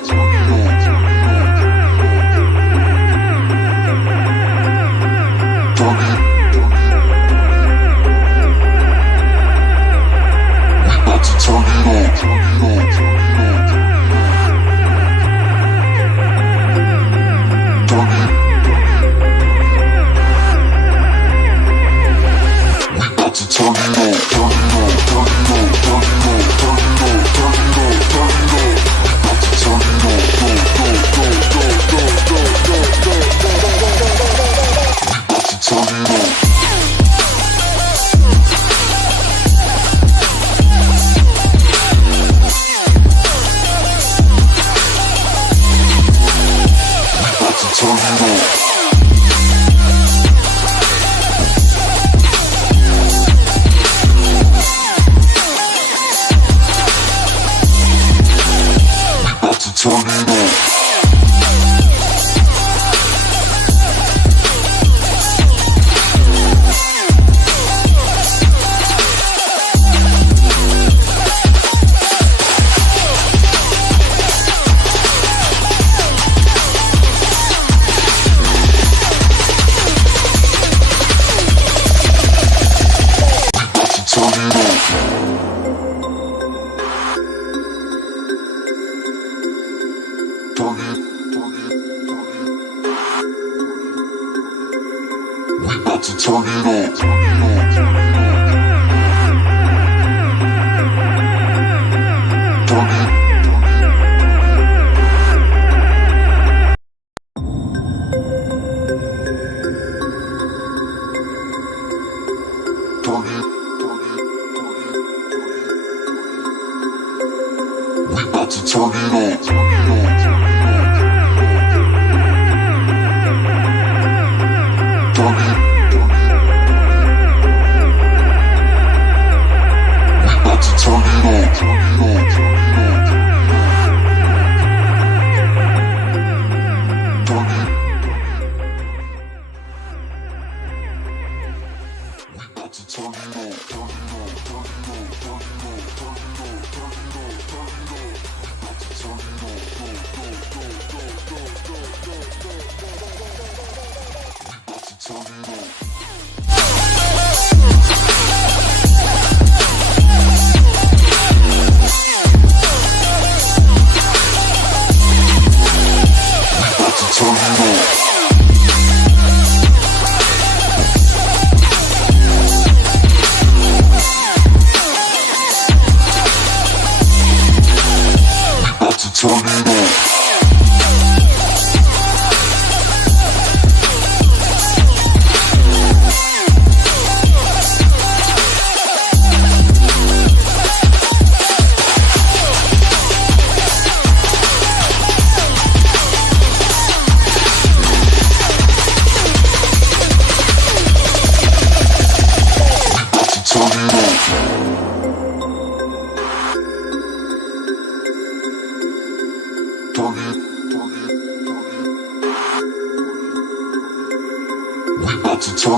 Turn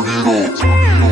it on.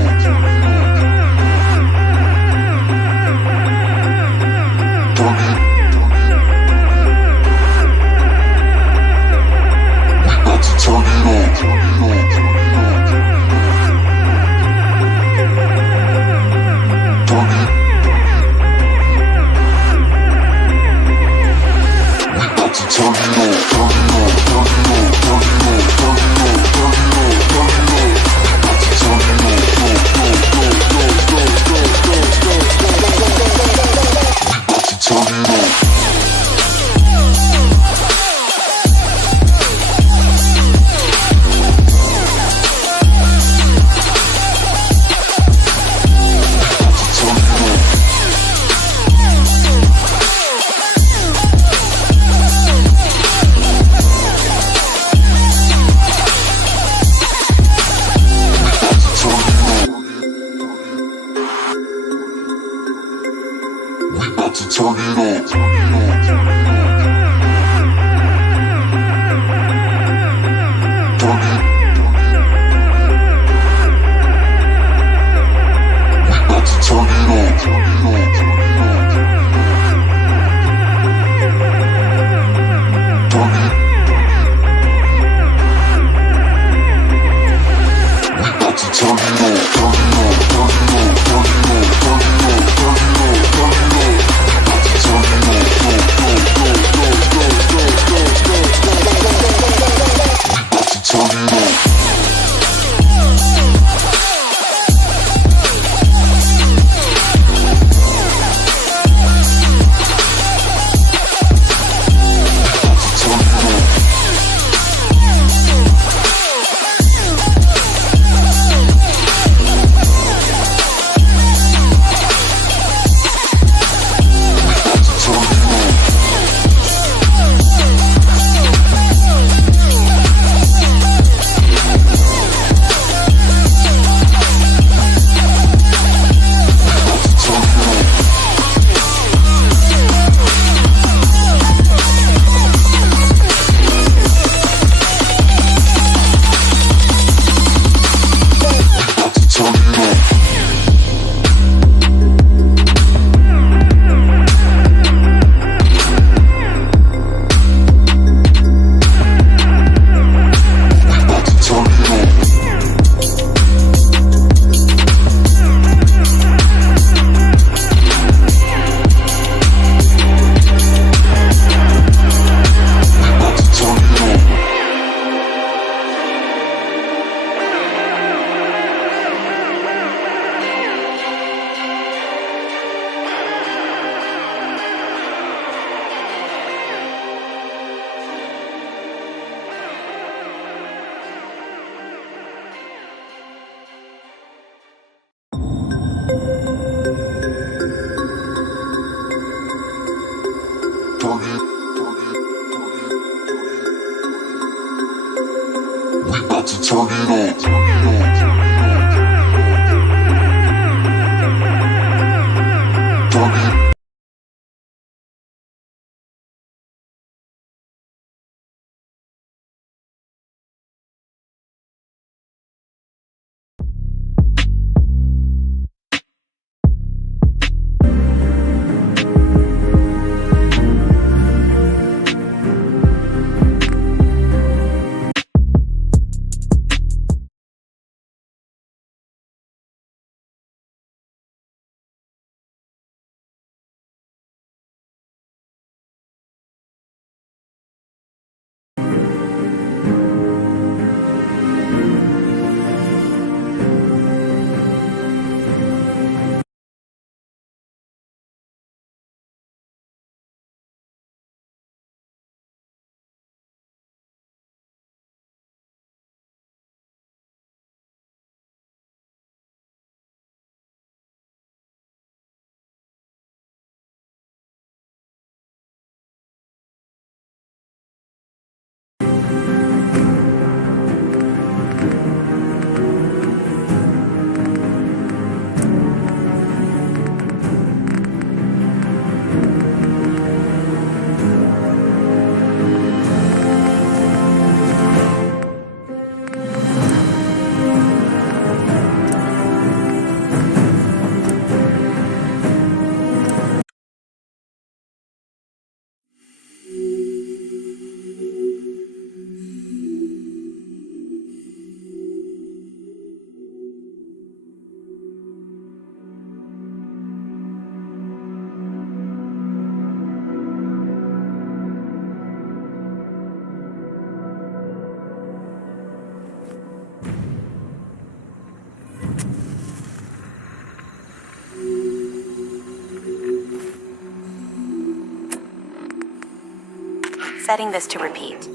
Setting this to repeat.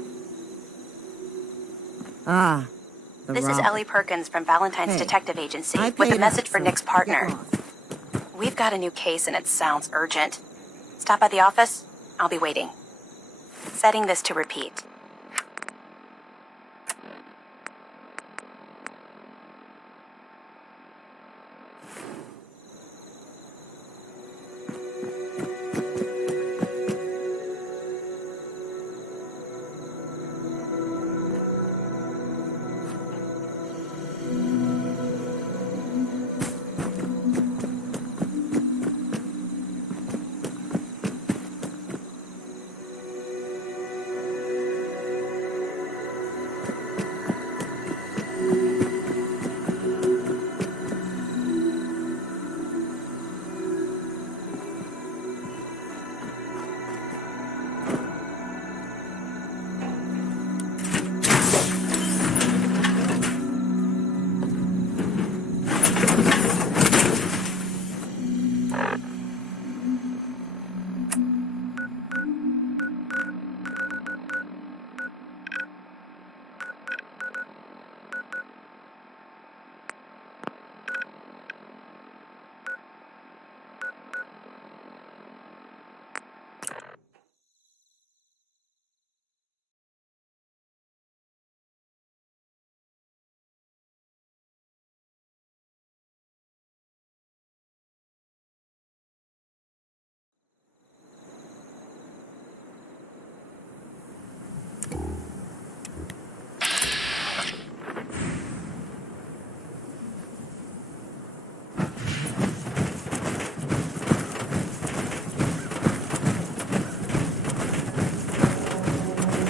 This is Ellie Perkins from Valentine's Detective Agency with a message for Nick's partner. We've got a new case and it sounds urgent. Stop by the office. I'll be waiting. Setting this to repeat.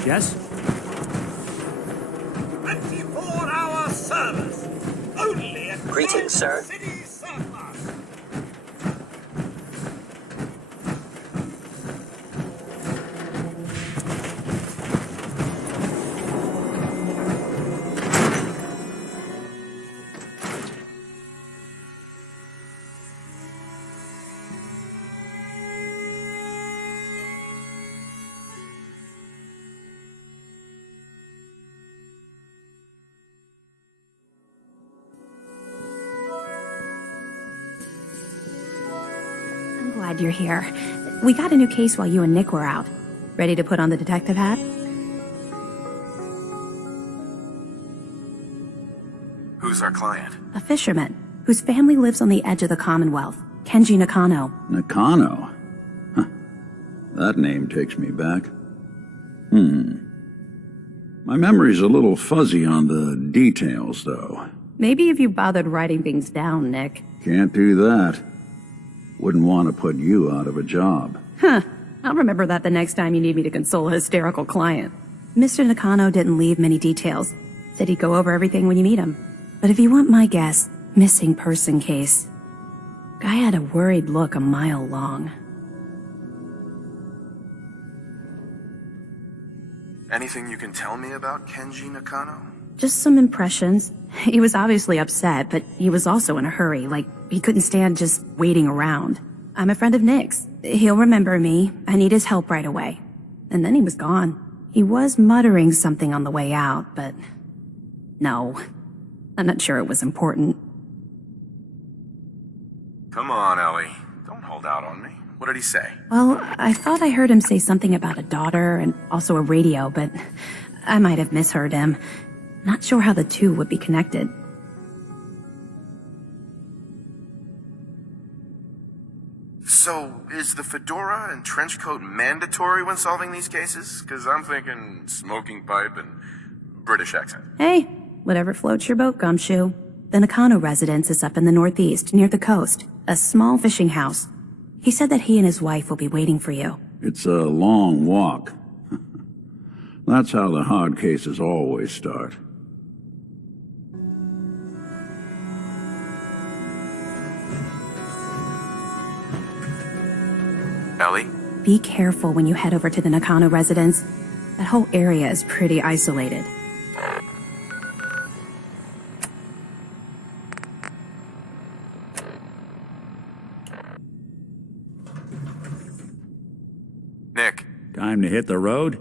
Yes? 24-hour service. Only at Greetings, sir. City Surplus. Glad you're here. We got a new case while you and Nick were out. Ready to put on the detective hat? Who's our client? A fisherman whose family lives on the edge of the Commonwealth, Kenji Nakano. Nakano? Huh. That name takes me back. My memory's a little fuzzy on the details, though. Maybe if you bothered writing things down, Nick. Can't do that. Wouldn't want to put you out of a job. Huh. I'll remember that the next time you need me to console a hysterical client. Mr. Nakano didn't leave many details. Said he'd go over everything when you meet him. But if you want my guess, missing person case. Guy had a worried look a mile long. Anything you can tell me about Kenji Nakano? Just some impressions. He was obviously upset, but he was also in a hurry, like he couldn't stand just waiting around. I'm a friend of Nick's. He'll remember me. I need his help right away. And then he was gone. He was muttering something on the way out, but... no. I'm not sure it was important. Come on, Ellie. Don't hold out on me. What did he say? Well, I thought I heard him say something about a daughter and also a radio, but I might have misheard him. Not sure how the two would be connected. So, is the fedora and trench coat mandatory when solving these cases? Because I'm thinking smoking pipe and British accent. Hey, whatever floats your boat, Gumshoe. The Nakano residence is up in the northeast, near the coast. A small fishing house. He said that he and his wife will be waiting for you. It's a long walk. That's how the hard cases always start. Ellie? Be careful when you head over to the Nakano residence. That whole area is pretty isolated. Nick, Time to hit the road?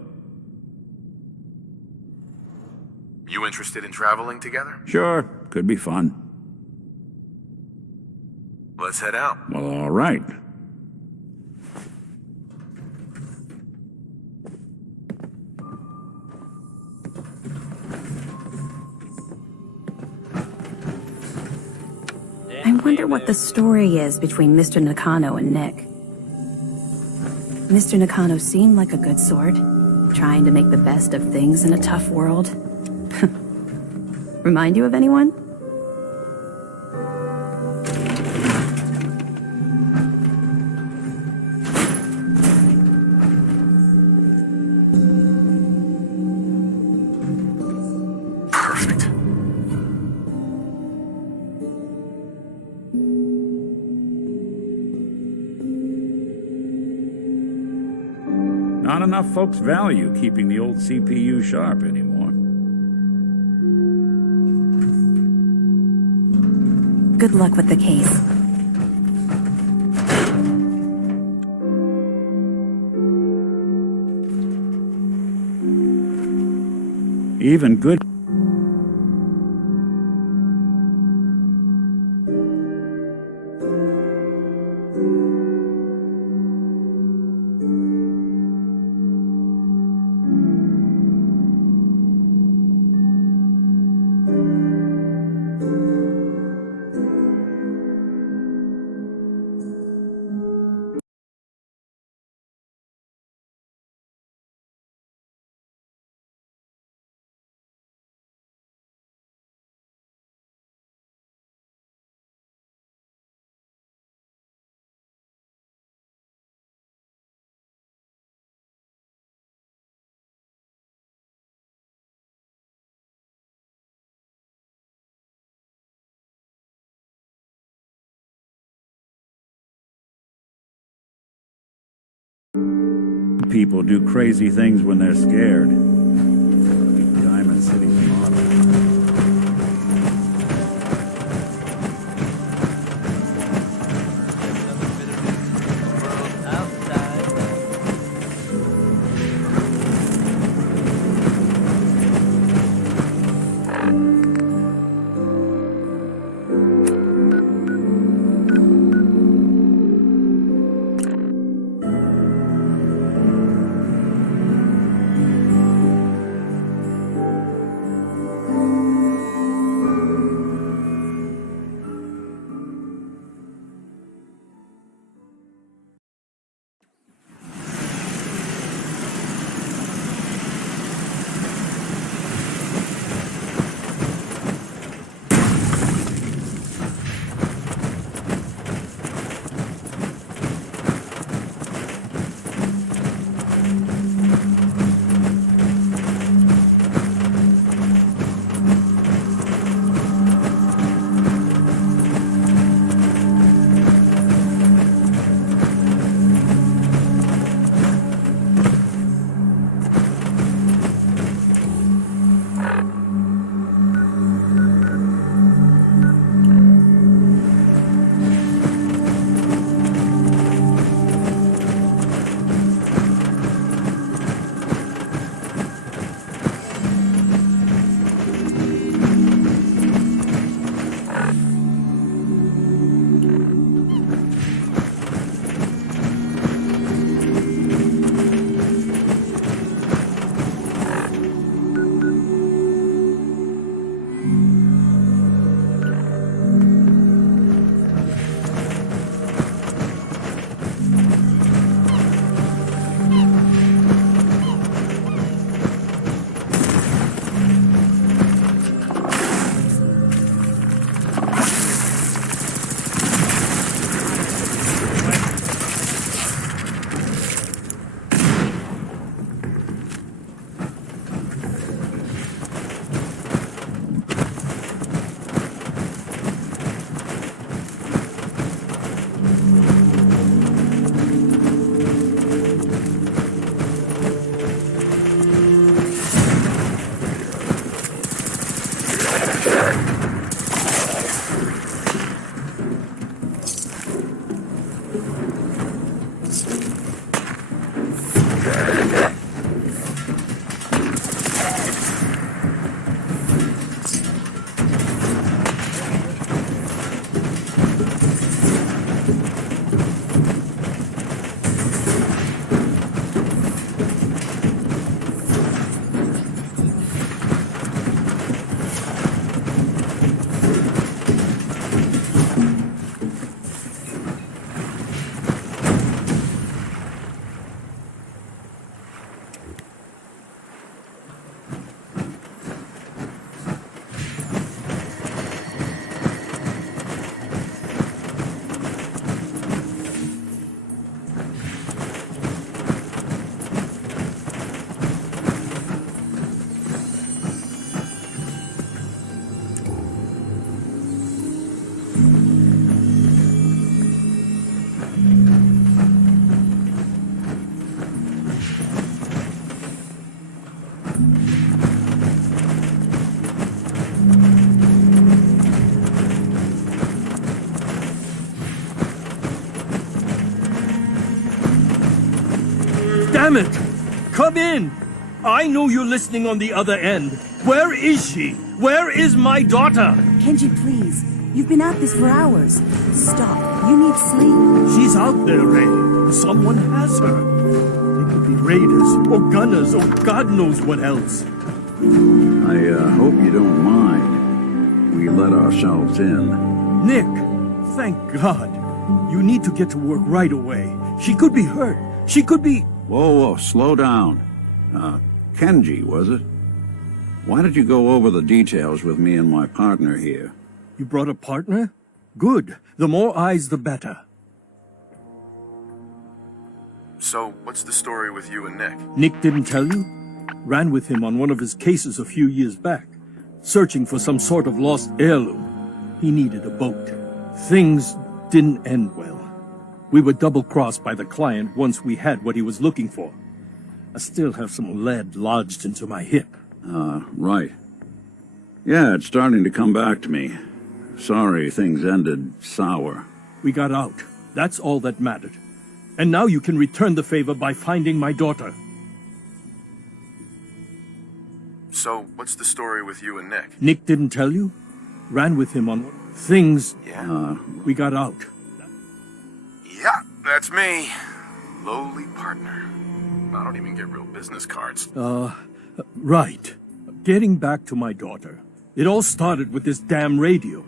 you interested in traveling together? Sure, could be fun. Let's head out. Well, all right. I wonder what the story is between Mr. Nakano and Nick. Mr. Nakano seemed like a good sort, trying to make the best of things in a tough world. Remind you of anyone? Perfect. Not enough folks value keeping the old CPU sharp anymore. Good luck with the case. Even good... People do crazy things when they're scared. Diamond City's model. Damn it! Come in! I know you're listening on the other end. Where is she? Where is my daughter? Kenji, please. You've been at this for hours. Stop. You need sleep. She's out there, Ray. Someone has her. They could be raiders, or gunners, or God knows what else. I hope you don't mind. We let ourselves in. Nick, thank God. You need to get to work right away. She could be hurt. She could be... Whoa, slow down. Kenji, was it? Why did you go over the details with me and my partner here? You brought a partner? Good. The more eyes, the better. So, what's the story with you and Nick? Nick didn't tell you? Ran with him on one of his cases a few years back, searching for some sort of lost heirloom. He needed a boat. Things didn't end well. We were double-crossed by the client once we had what he was looking for. I still have some lead lodged into my hip. Right. Yeah, it's starting to come back to me. Sorry things ended sour. We got out. That's all that mattered. And now you can return the favor by finding my daughter. So, what's the story with you and Nick? Nick didn't tell you? Ran with him on things. Yeah. We got out. Yeah, that's me. Lowly partner. I don't even get real business cards. Right. Getting back to my daughter. It all started with this damn radio.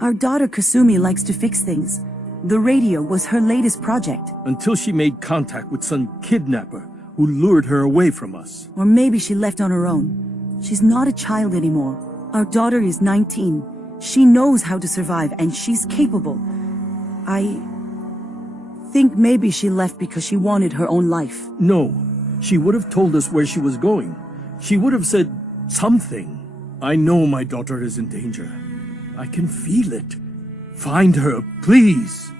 Our daughter Kasumi likes to fix things. The radio was her latest project. Until she made contact with some kidnapper who lured her away from us. Or maybe she left on her own. She's not a child anymore. Our daughter is 19. She knows how to survive, and she's capable. I think maybe she left because she wanted her own life. No. She would have told us where she was going. She would have said something. I know my daughter is in danger. I can feel it. Find her, please.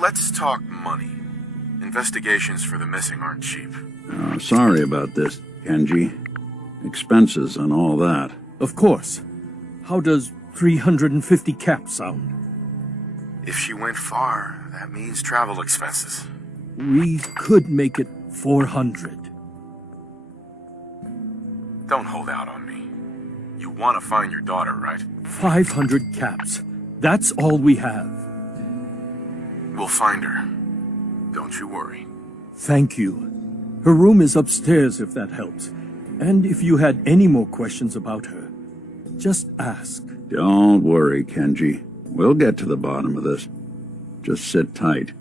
Let's talk money. Investigations for the missing aren't cheap. Sorry about this, Kenji. Expenses and all that. Of course. How does 350 caps sound? If she went far, that means travel expenses. We could make it 400. Don't hold out on me. You want to find your daughter, right? 500 caps. That's all we have. We'll find her. Don't you worry. Thank you. Her room is upstairs if that helps. And if you had any more questions about her, just ask. Don't worry, Kenji. We'll get to the bottom of this. Just sit tight.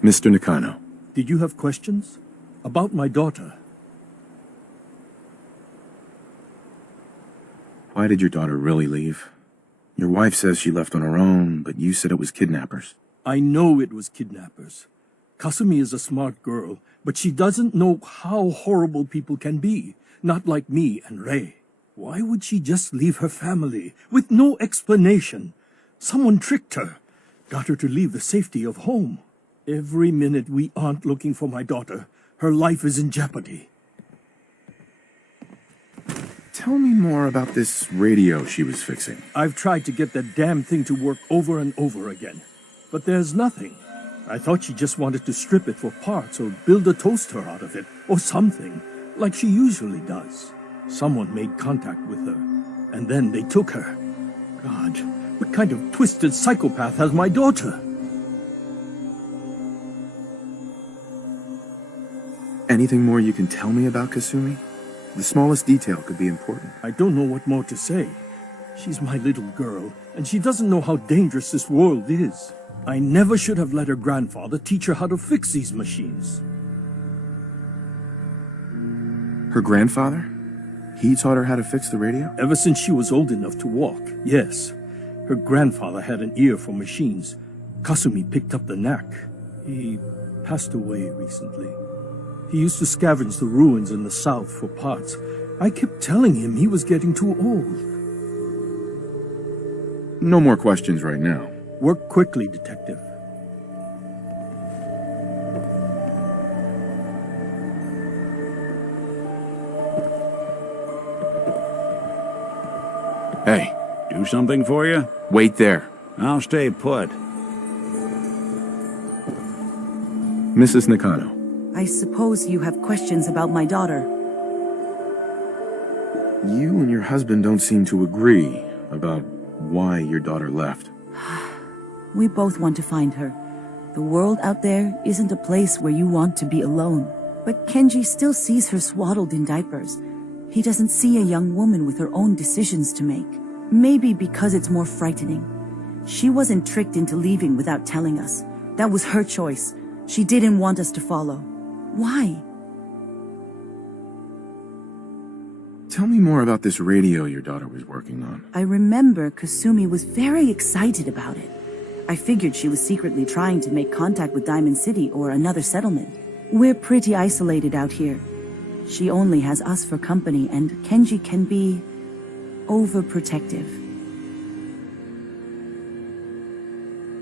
Mr. Nakano. Did you have questions? About my daughter? Why did your daughter really leave? Your wife says she left on her own, but you said it was kidnappers. I know it was kidnappers. Kasumi is a smart girl, but she doesn't know how horrible people can be. Not like me and Ray. Why would she just leave her family with no explanation? Someone tricked her. Got her to leave the safety of home. Every minute we aren't looking for my daughter, her life is in jeopardy. Tell me more about this radio she was fixing. I've tried to get that damn thing to work over and over again, but there's nothing. I thought she just wanted to strip it for parts or build a toaster out of it, or something, like she usually does. Someone made contact with her, and then they took her. God, what kind of twisted psychopath has my daughter? Anything more you can tell me about Kasumi? The smallest detail could be important. I don't know what more to say. She's my little girl, and she doesn't know how dangerous this world is. I never should have let her grandfather teach her how to fix these machines. Her grandfather? He taught her how to fix the radio? Ever since she was old enough to walk, yes. Her grandfather had an ear for machines. Kasumi picked up the knack. He passed away recently. He used to scavenge the ruins in the south for parts. I kept telling him he was getting too old. No more questions right now. Work quickly, Detective. Hey, Do something for you? wait there. I'll stay put. Mrs. Nakano. I suppose you have questions about my daughter. You and your husband don't seem to agree about why your daughter left. We both want to find her. The world out there isn't a place where you want to be alone. But Kenji still sees her swaddled in diapers. He doesn't see a young woman with her own decisions to make. Maybe because it's more frightening. She wasn't tricked into leaving without telling us. That was her choice. She didn't want us to follow. Why? Tell me more about this radio your daughter was working on. I remember Kasumi was very excited about it. I figured she was secretly trying to make contact with Diamond City or another settlement. We're pretty isolated out here. She only has us for company, and Kenji can be overprotective.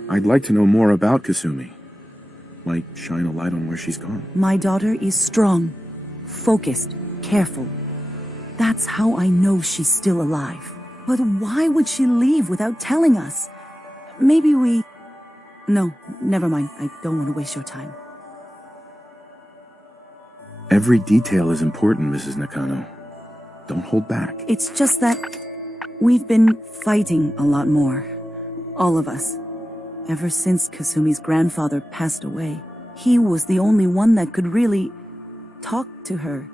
I'd like to know more about Kasumi. Like, shine a light on where she's gone. My daughter is strong, focused, careful. That's how I know she's still alive. But why would she leave without telling us? Maybe we... No, never mind. I don't want to waste your time. Every detail is important, Mrs. Nakano. Don't hold back. It's just that we've been fighting a lot more. All of us. Ever since Kasumi's grandfather passed away. He was the only one that could really talk to her.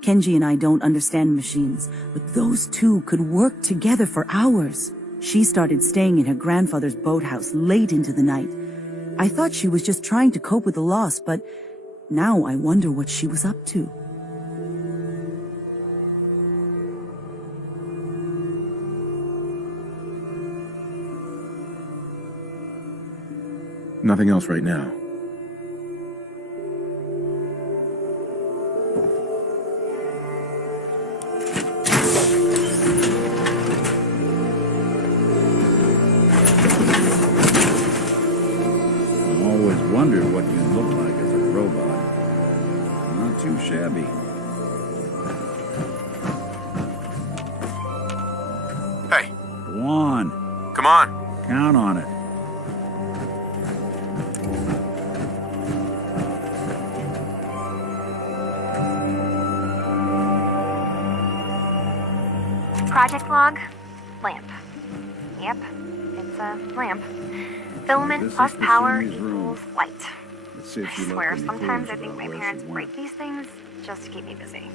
Kenji and I don't understand machines, but those two could work together for hours. She started staying in her grandfather's boathouse late into the night. I thought she was just trying to cope with the loss, but now I wonder what she was up to. Nothing else right now. I always wondered what you look like as a robot. Not too shabby. Hey, Go on. come on. Count on it. Project log, lamp. Yep, it's a lamp. Filament This plus is power Kasumi's room. equals light. Let's see if I she left swear, any sometimes clues I think about my where parents she break went. these things just to keep me busy.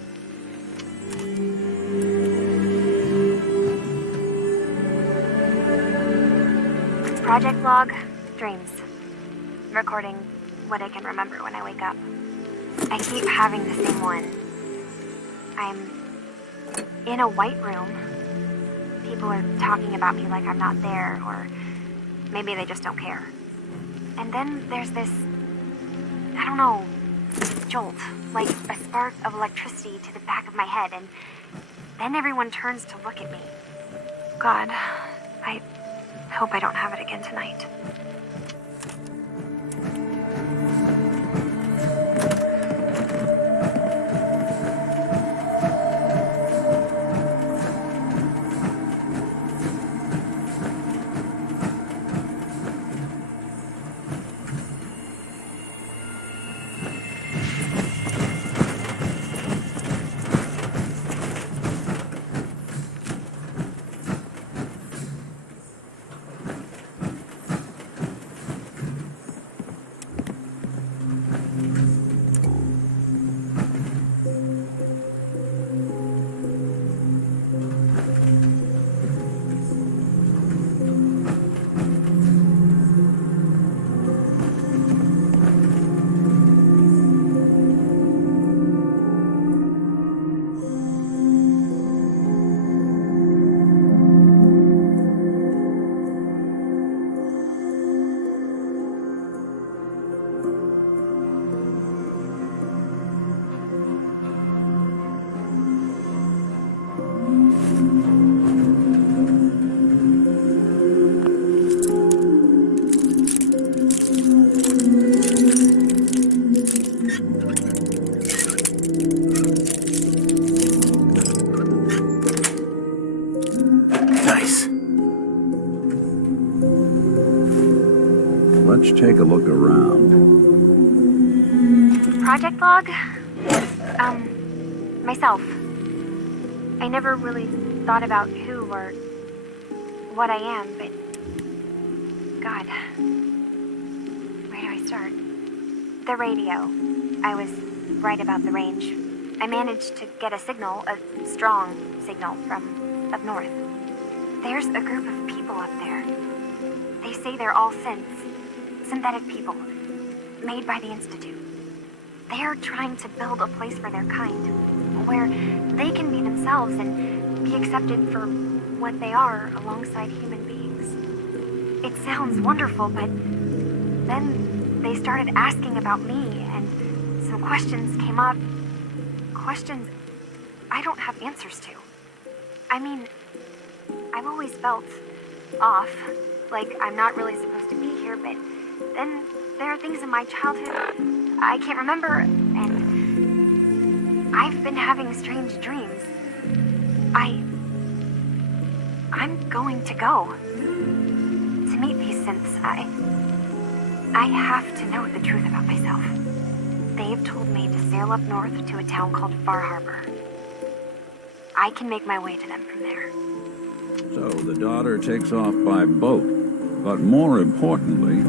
Project log, dreams. Recording what I can remember when I wake up. I keep having the same one. I'm in a white room. People are talking about me like I'm not there, or maybe they just don't care. And then there's this, I don't know, jolt, like a spark of electricity to the back of my head, and then everyone turns to look at me. God, I hope I don't have it again tonight. take a look around. Project log? Myself. I never really thought about who or what I am, but... God. Where do I start? The radio. I was right about the range. I managed to get a signal, a strong signal, from up north. There's a group of people up there. They say they're all synthetic people, made by the Institute. They're trying to build a place for their kind, where they can be themselves and be accepted for what they are alongside human beings. It sounds wonderful, but then they started asking about me, and some questions came up. Questions I don't have answers to. I mean, I've always felt off, like I'm not really supposed to be here, but then there are things in my childhood I can't remember, and I've been having strange dreams. I'm going to go to meet these synths. I have to know the truth about myself. They've told me to sail up north to a town called Far Harbor. I can make my way to them from there. So the daughter takes off by boat. But more importantly,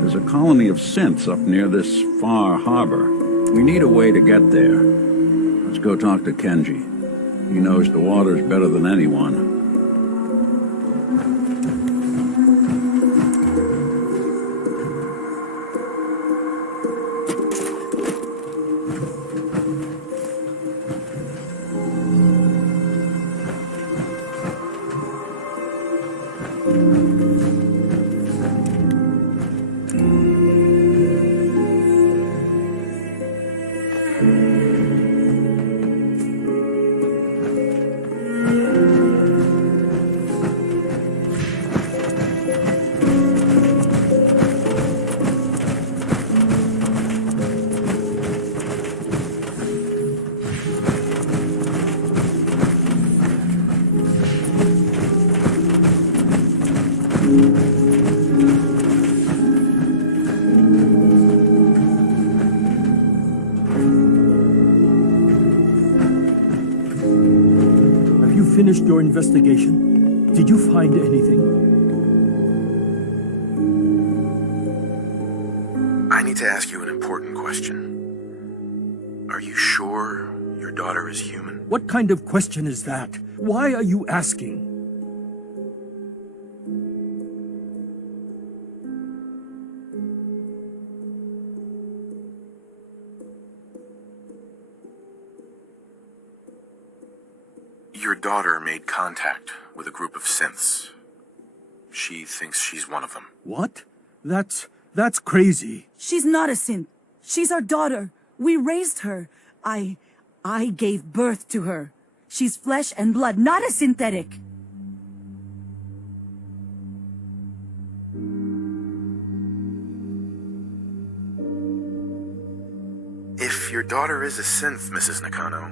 there's a colony of synths up near this Far Harbor. We need a way to get there. Let's go talk to Kenji. He knows the waters better than anyone. Finished your investigation? Did you find anything? I need to ask you an important question. Are you sure your daughter is human? What kind of question is that? Why are you asking? Your daughter made contact with a group of synths. She thinks she's one of them. What? That's crazy. She's not a synth. She's our daughter. We raised her. I gave birth to her. She's flesh and blood, not a synthetic. If your daughter is a synth, Mrs. Nakano,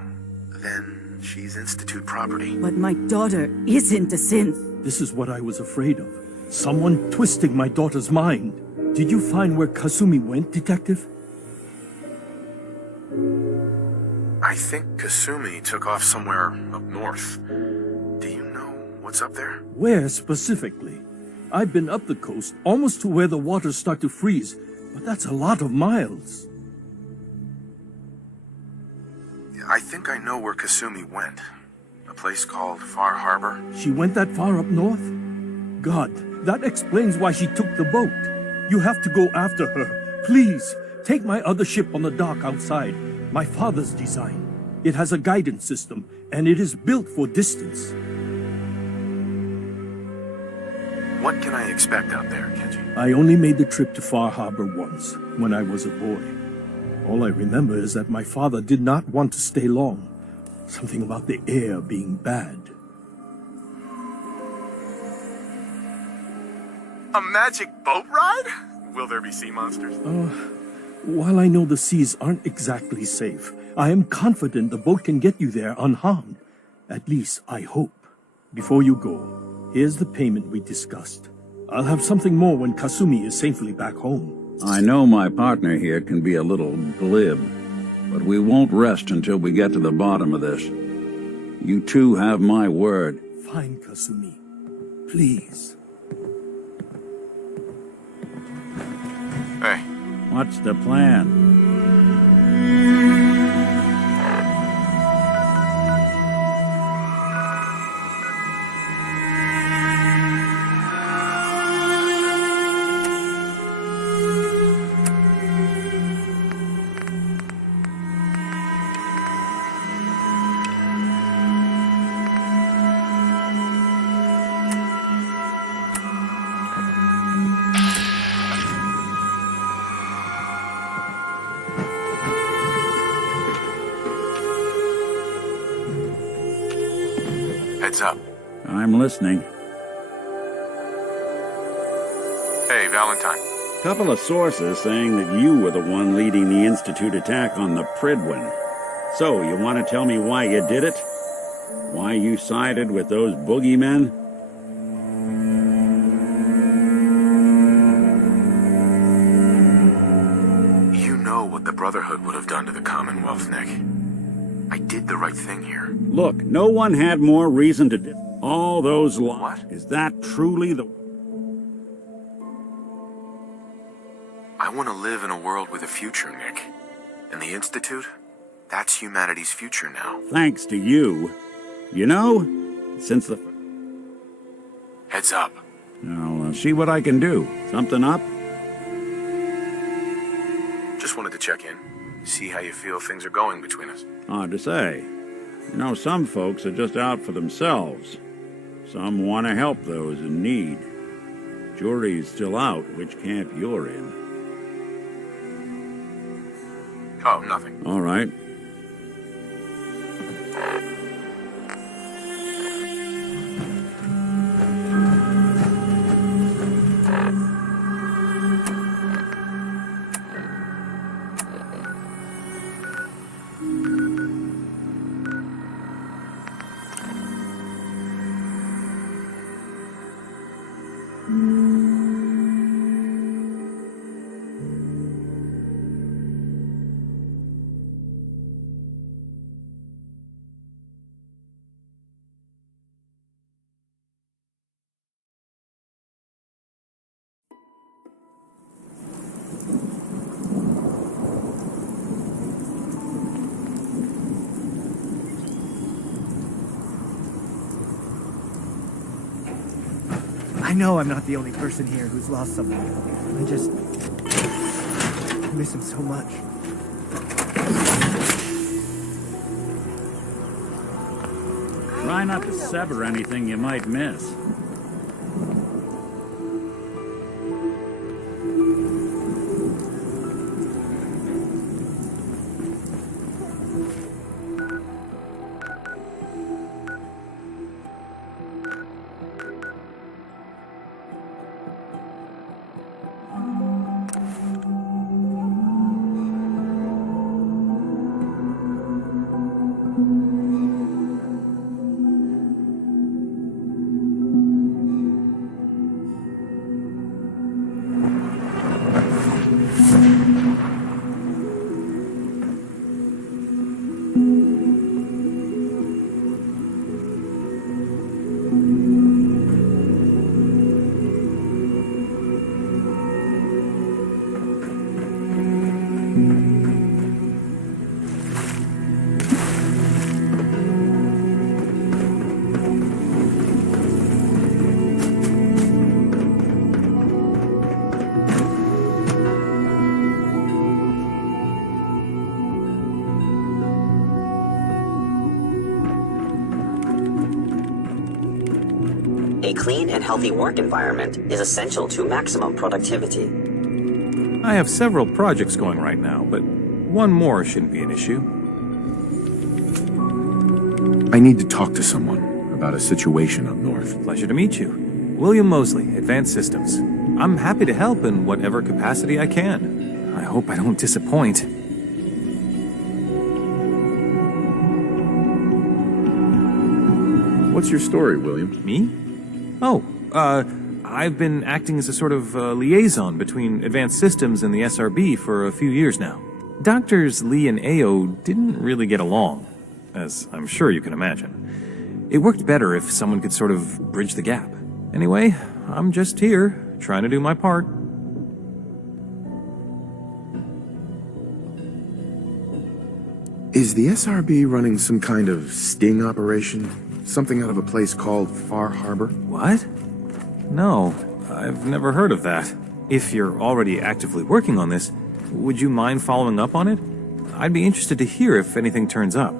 then she's Institute property. But my daughter isn't a synth. This is what I was afraid of. Someone twisting my daughter's mind. Did you find where Kasumi went, Detective? I think Kasumi took off somewhere up north. Do you know what's up there? Where specifically? I've been up the coast, almost to where the waters start to freeze, but that's a lot of miles. I think I know where Kasumi went. A place called Far Harbor. She went that far up north? God, that explains why she took the boat. You have to go after her. Please, take my other ship on the dock outside. My father's design. It has a guidance system, and it is built for distance. What can I expect out there, Kenji? I only made the trip to Far Harbor once, when I was a boy. All I remember is that my father did not want to stay long. Something about the air being bad. A magic boat ride? Will there be sea monsters? While I know the seas aren't exactly safe, I am confident the boat can get you there unharmed. At least, I hope. Before you go, here's the payment we discussed. I'll have something more when Kasumi is safely back home. I know my partner here can be a little glib, but we won't rest until we get to the bottom of this. You two have my word. Fine, Kasumi. Please. Hey, What's the plan? heads up. I'm listening. Hey, Valentine. Couple of sources saying that you were the one leading the Institute attack on the Pridwin. So, you want to tell me why you did it? Why you sided with those boogeymen? You know what the Brotherhood would have done to the Commonwealth, Nick. I did the right thing here. Look, no one had more reason to do all those What? Is that truly the... I want to live in a world with a future, Nick. And the Institute? That's humanity's future now. Thanks to you. You know, since the... Heads up. I'll see what I can do. Something up? Just wanted to check in. See how you feel things are going between us. Hard to say. You know, some folks are just out for themselves. Some want to help those in need. Jury's still out which camp you're in. Oh, nothing. All right. I know I'm not the only person here who's lost someone. I just miss him so much. Try not to sever anything you might miss. A clean and healthy work environment is essential to maximum productivity. I have several projects going right now, but one more shouldn't be an issue. I need to talk to someone about a situation up north. Pleasure to meet you. William Mosley, Advanced Systems. I'm happy to help in whatever capacity I can. I hope I don't disappoint. What's your story, William? Me? Oh, I've been acting as a sort of liaison between Advanced Systems and the SRB for a few years now. Doctors Lee and Ao didn't really get along, as I'm sure you can imagine. It worked better if someone could sort of bridge the gap. Anyway, I'm just here, trying to do my part. Is the SRB running some kind of sting operation? Something out of a place called Far Harbor? What? No, I've never heard of that. If you're already actively working on this, would you mind following up on it? I'd be interested to hear if anything turns up.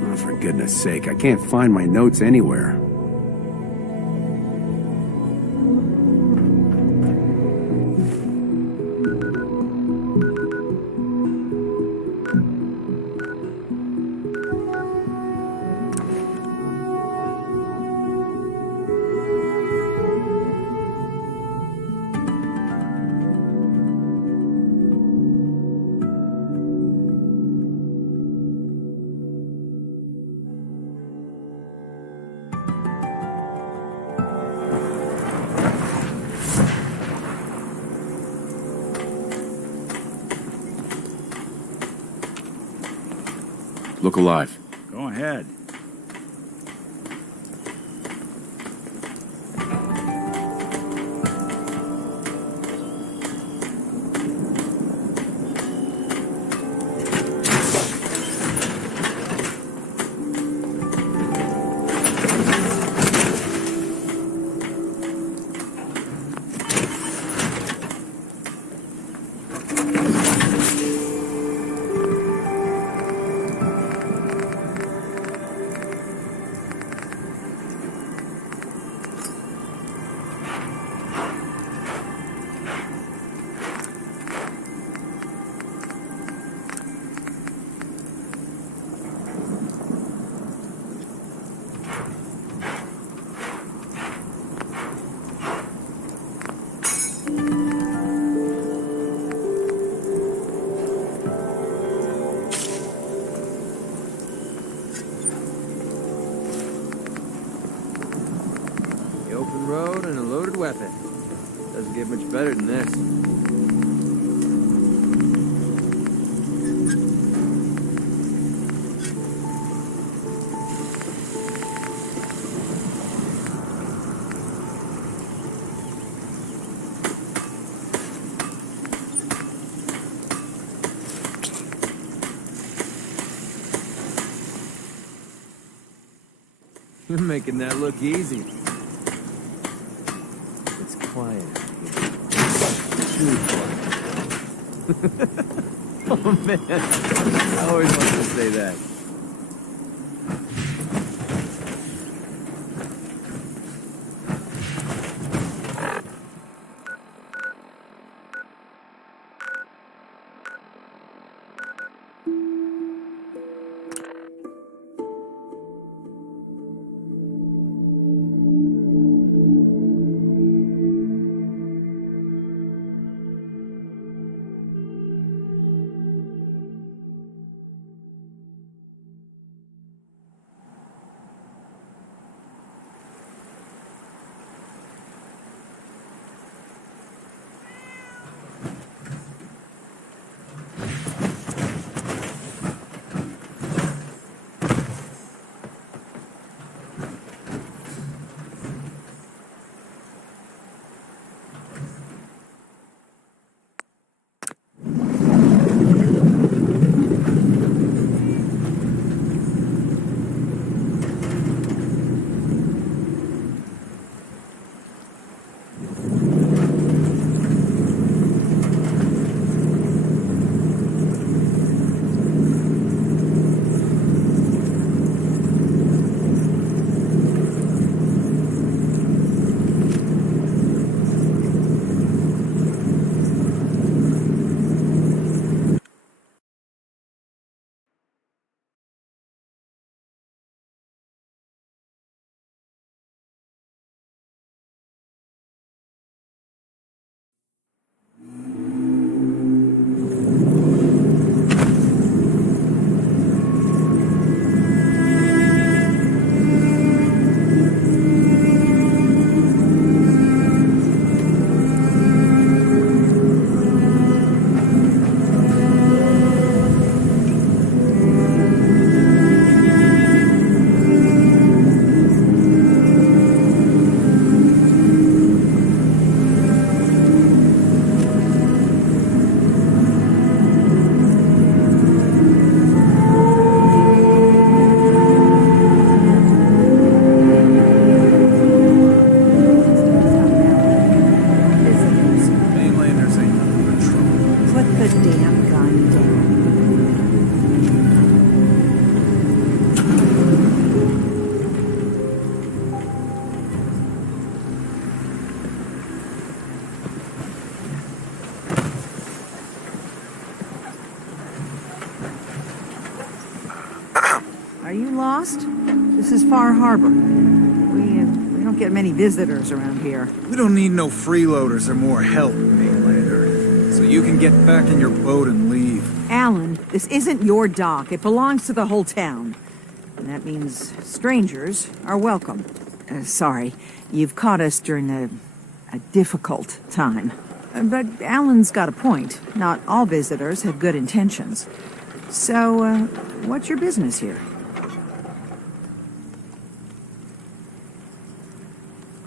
Oh, for goodness sake, I can't find my notes anywhere. Look alive. Go ahead. Road and a loaded weapon. Doesn't get much better than this. You're making that look easy. Quiet. Too quiet. Oh man, I always wanted to say that. you lost? This is Far Harbor. We don't get many visitors around here. We don't need no freeloaders or more help, mainlander. So you can get back in your boat and leave. Alan, this isn't your dock. It belongs to the whole town. And that means strangers are welcome. Sorry, you've caught us during a difficult time. But Alan's got a point. Not all visitors have good intentions. So, what's your business here?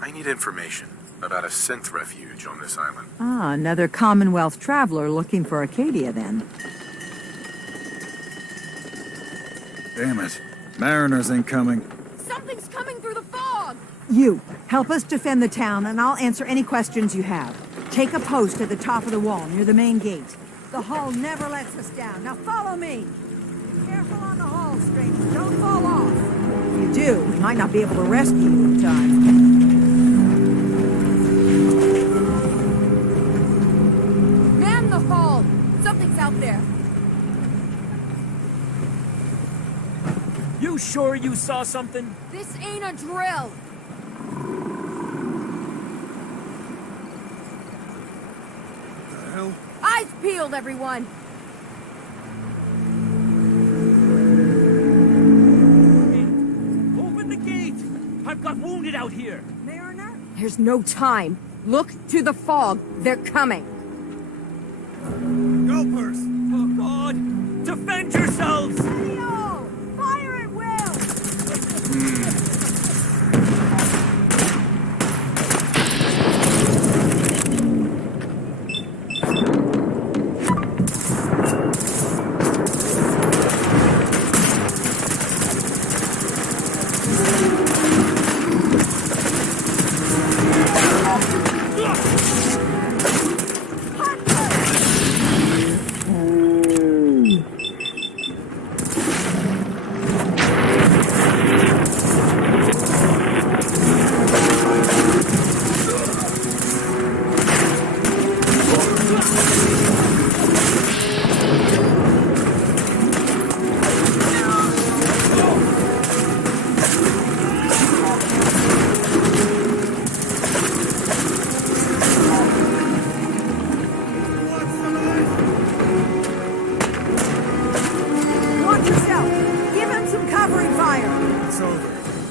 I need information about a synth refuge on this island. Ah, another Commonwealth traveler looking for Acadia, then. Damn it. Mariners ain't coming. Something's coming through the fog! You, help us defend the town, and I'll answer any questions you have. Take a post at the top of the wall, near the main gate. The hull never lets us down. Now follow me! Be careful on the hull, stranger. Don't fall off. If you do, we might not be able to rescue you in time. Man the hull! Something's out there. You sure you saw something? This ain't a drill! The hell? Eyes peeled, everyone! Open the gate! I've got wounded out here! Mariner? There's no time. Look to the fog. They're coming. Gulpers! Oh, God! Defend yourselves! Leo! Fire at will!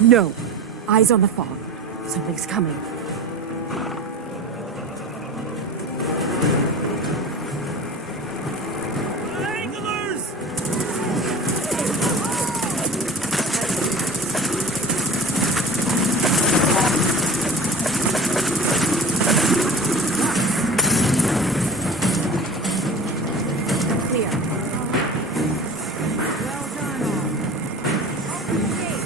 No. Eyes on the fog. Something's coming. Anglers! Clear. Well done, all. Open the gate.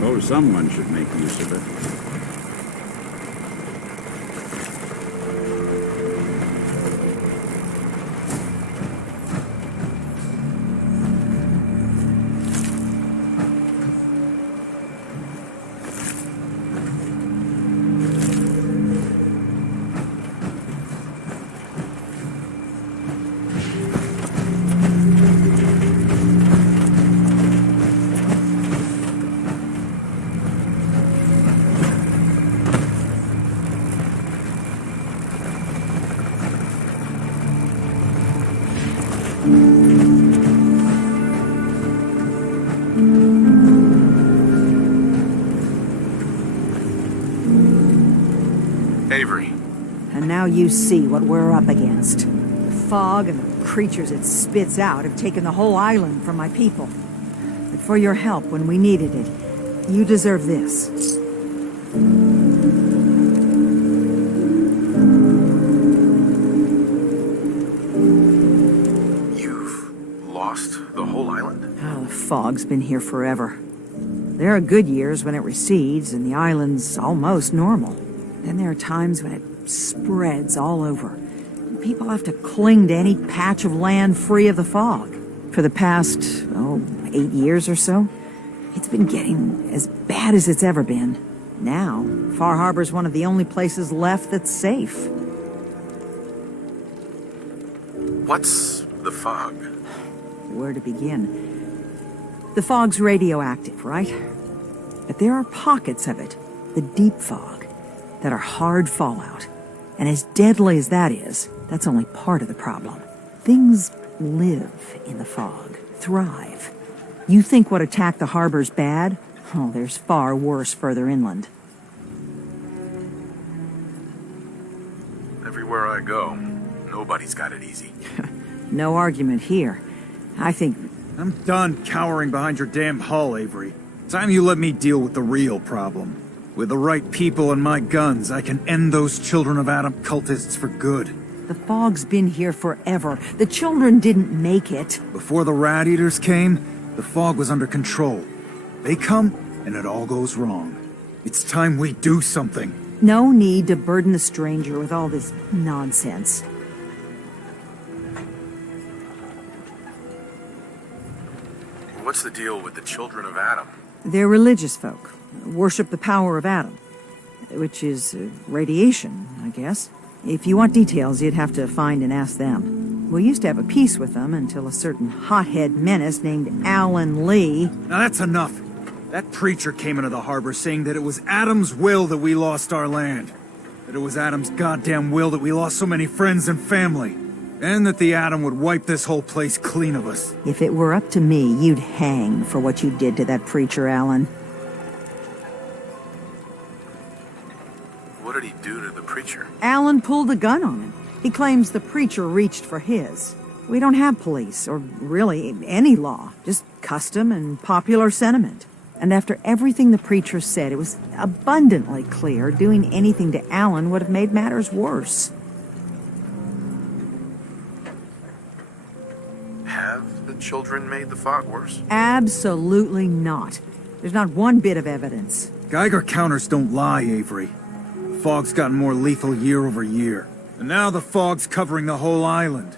Oh, someone should make use of it. Avery. And now you see what we're up against. The fog and the creatures it spits out have taken the whole island from my people. But for your help when we needed it, you deserve this. You've lost the whole island? Oh, the fog's been here forever. There are good years when it recedes and the island's almost normal. Then there are times when it spreads all over. And people have to cling to any patch of land free of the fog. For the past, 8 years or so, it's been getting as bad as it's ever been. Now, Far Harbor's one of the only places left that's safe. What's the fog? Where to begin? The fog's radioactive, right? But there are pockets of it, the deep fog, that are hard fallout. And as deadly as that is, that's only part of the problem. Things live in the fog, thrive. You think what attacked the harbor's bad? Oh, there's far worse further inland. Everywhere I go, nobody's got it easy. No argument here. I think... I'm done cowering behind your damn hull, Avery. Time you let me deal with the real problem. With the right people and my guns, I can end those Children of Adam cultists for good. The fog's been here forever. The children didn't make it. Before the Rat Eaters came, the fog was under control. They come, and it all goes wrong. It's time we do something. No need to burden the stranger with all this nonsense. What's the deal with the Children of Adam? They're religious folk. Worship the power of Adam. Which is radiation, I guess. If you want details, you'd have to find and ask them. We used to have a peace with them until a certain hothead menace named Alan Lee... Now that's enough. That preacher came into the harbor saying that it was Adam's will that we lost our land. That it was Adam's goddamn will that we lost so many friends and family. And that the Atom would wipe this whole place clean of us. If it were up to me, you'd hang for what you did to that preacher, Alan. What did he do to the preacher? Alan pulled a gun on him. He claims the preacher reached for his. We don't have police, or really any law, just custom and popular sentiment. And after everything the preacher said, it was abundantly clear doing anything to Alan would have made matters worse. Have the children made the fog worse? Absolutely not. There's not one bit of evidence. Geiger counters don't lie, Avery. The fog's gotten more lethal year over year. And now the fog's covering the whole island.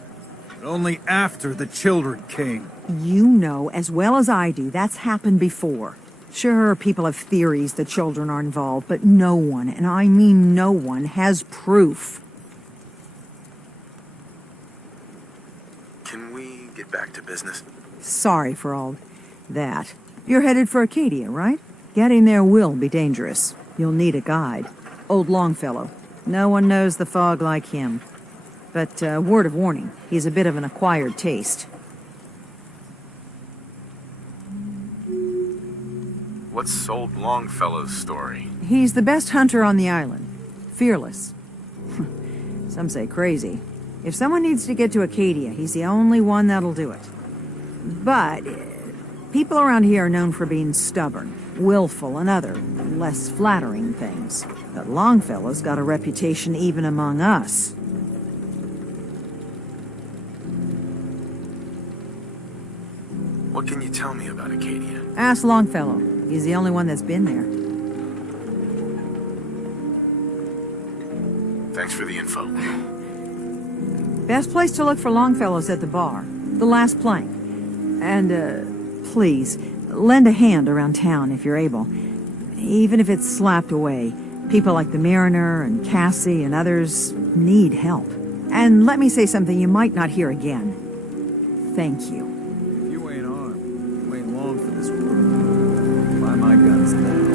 But only after the children came. You know as well as I do that's happened before. Sure, people have theories the children are involved, but no one, and I mean no one, has proof. Can we get back to business? Sorry for all that. You're headed for Acadia, right? Getting there will be dangerous. You'll need a guide. Old Longfellow. No one knows the fog like him. But, word of warning, he's a bit of an acquired taste. What's old Longfellow's story? He's the best hunter on the island. Fearless. Some say crazy. If someone needs to get to Acadia, he's the only one that'll do it. But people around here are known for being stubborn, willful, and other, less flattering things. But Longfellow's got a reputation even among us. What can you tell me about Acadia? Ask Longfellow. He's the only one that's been there. Thanks for the info. Best place to look for Longfellow's at the bar. The last plank. And, please, lend a hand around town if you're able. Even if it's slapped away. People like the Mariner and Cassie and others need help. And let me say something you might not hear again. Thank you. If you ain't armed, you ain't long for this world. Buy my guns now.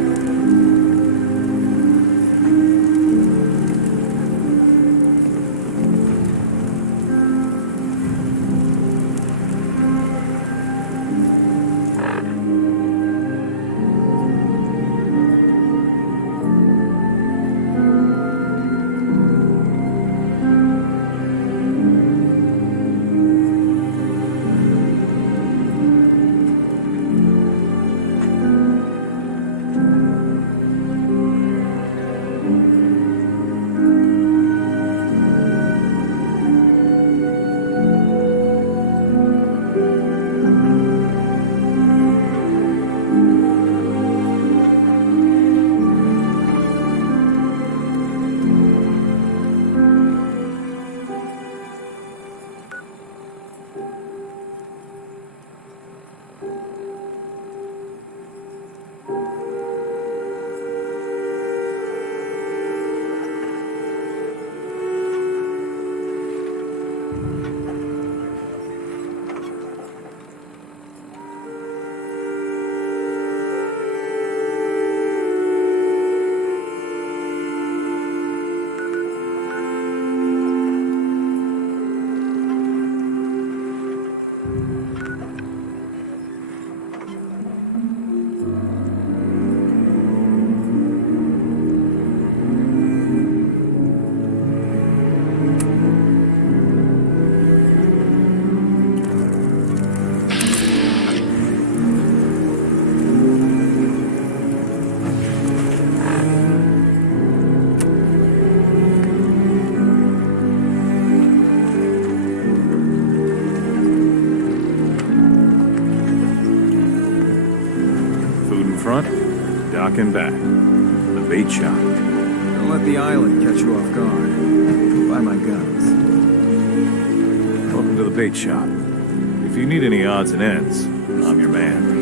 Knocking back. The bait shop. Don't let the island catch you off guard. Buy my guns. Welcome to the bait shop. If you need any odds and ends, I'm your man.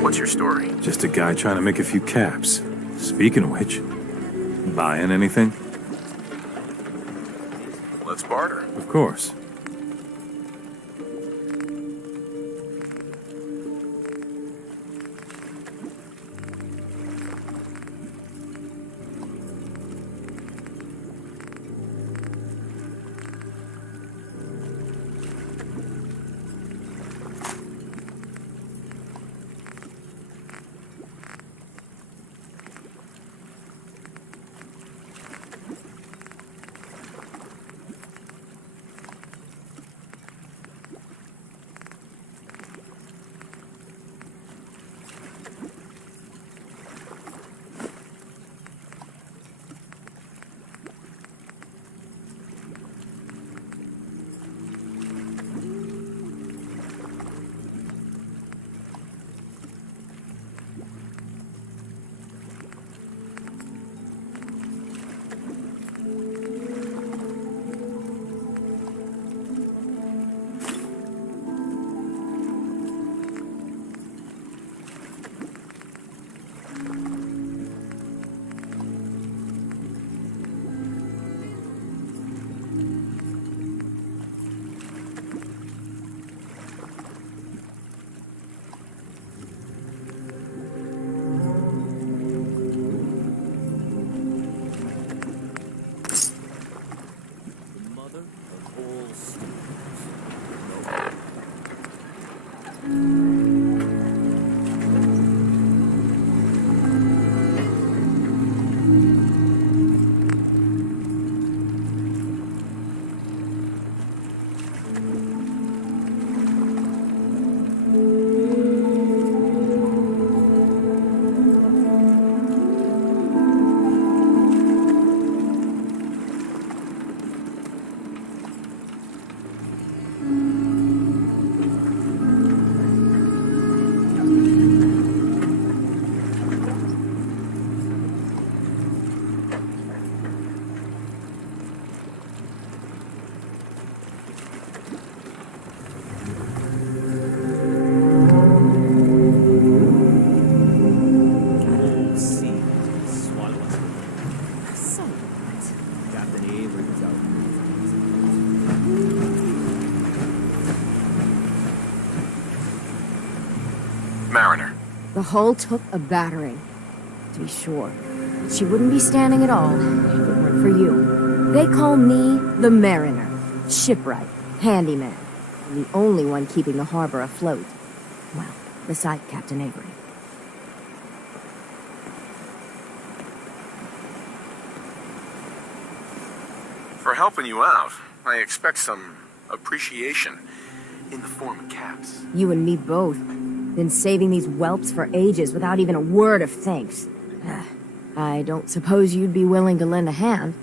What's your story? Just a guy trying to make a few caps. Speaking of which, buying anything? Let's barter. Of course. Mariner. The hull took a battering, to be sure. She wouldn't be standing at all if it weren't for you. They call me the Mariner, shipwright, handyman, and the only one keeping the harbor afloat. Well, beside Captain Avery. For helping you out, I expect some appreciation in the form of caps. You and me both. Been saving these whelps for ages without even a word of thanks. I don't suppose you'd be willing to lend a hand.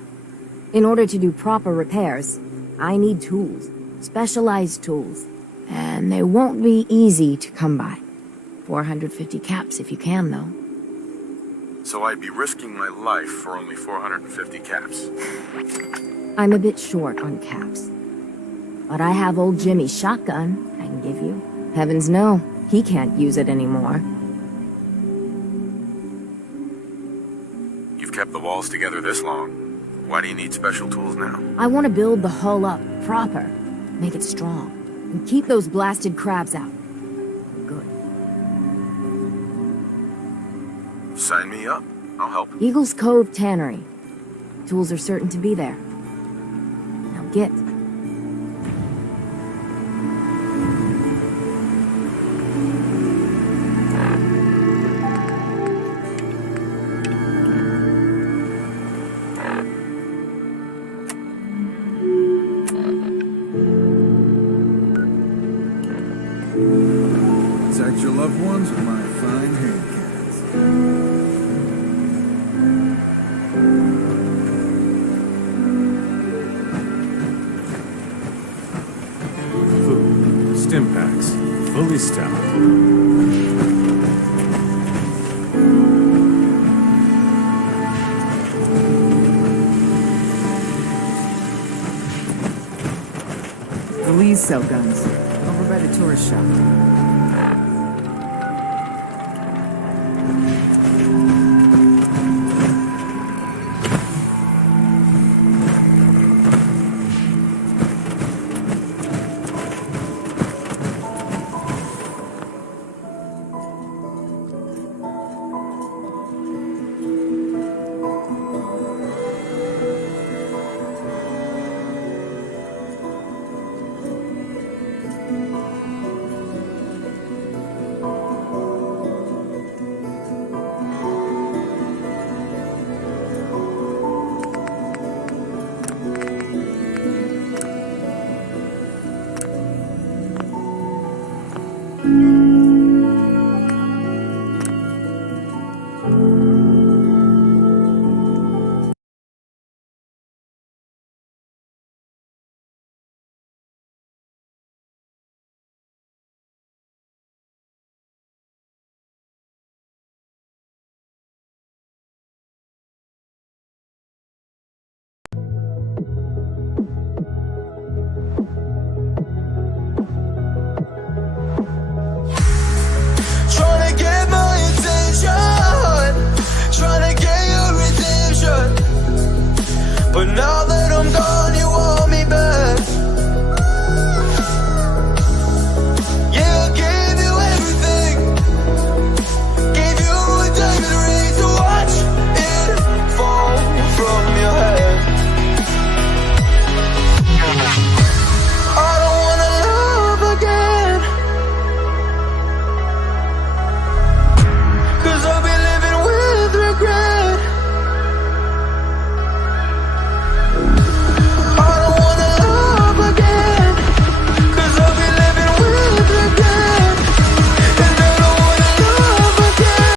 In order to do proper repairs, I need tools. Specialized tools. And they won't be easy to come by. 450 caps if you can, though. So I'd be risking my life for only 450 caps. I'm a bit short on caps. But I have old Jimmy's shotgun I can give you. Heavens no, he can't use it anymore. You've kept the walls together this long. Why do you need special tools now? I want to build the hull up proper, make it strong, and keep those blasted crabs out. Good. Sign me up. I'll help. Eagle's Cove Tannery. Tools are certain to be there. Now get. Protect your loved ones with my fine hand cannons. Food, stim packs, fully stocked. Lees sell guns. Over by the tourist shop. Trying to get my attention, trying to get your redemption, but now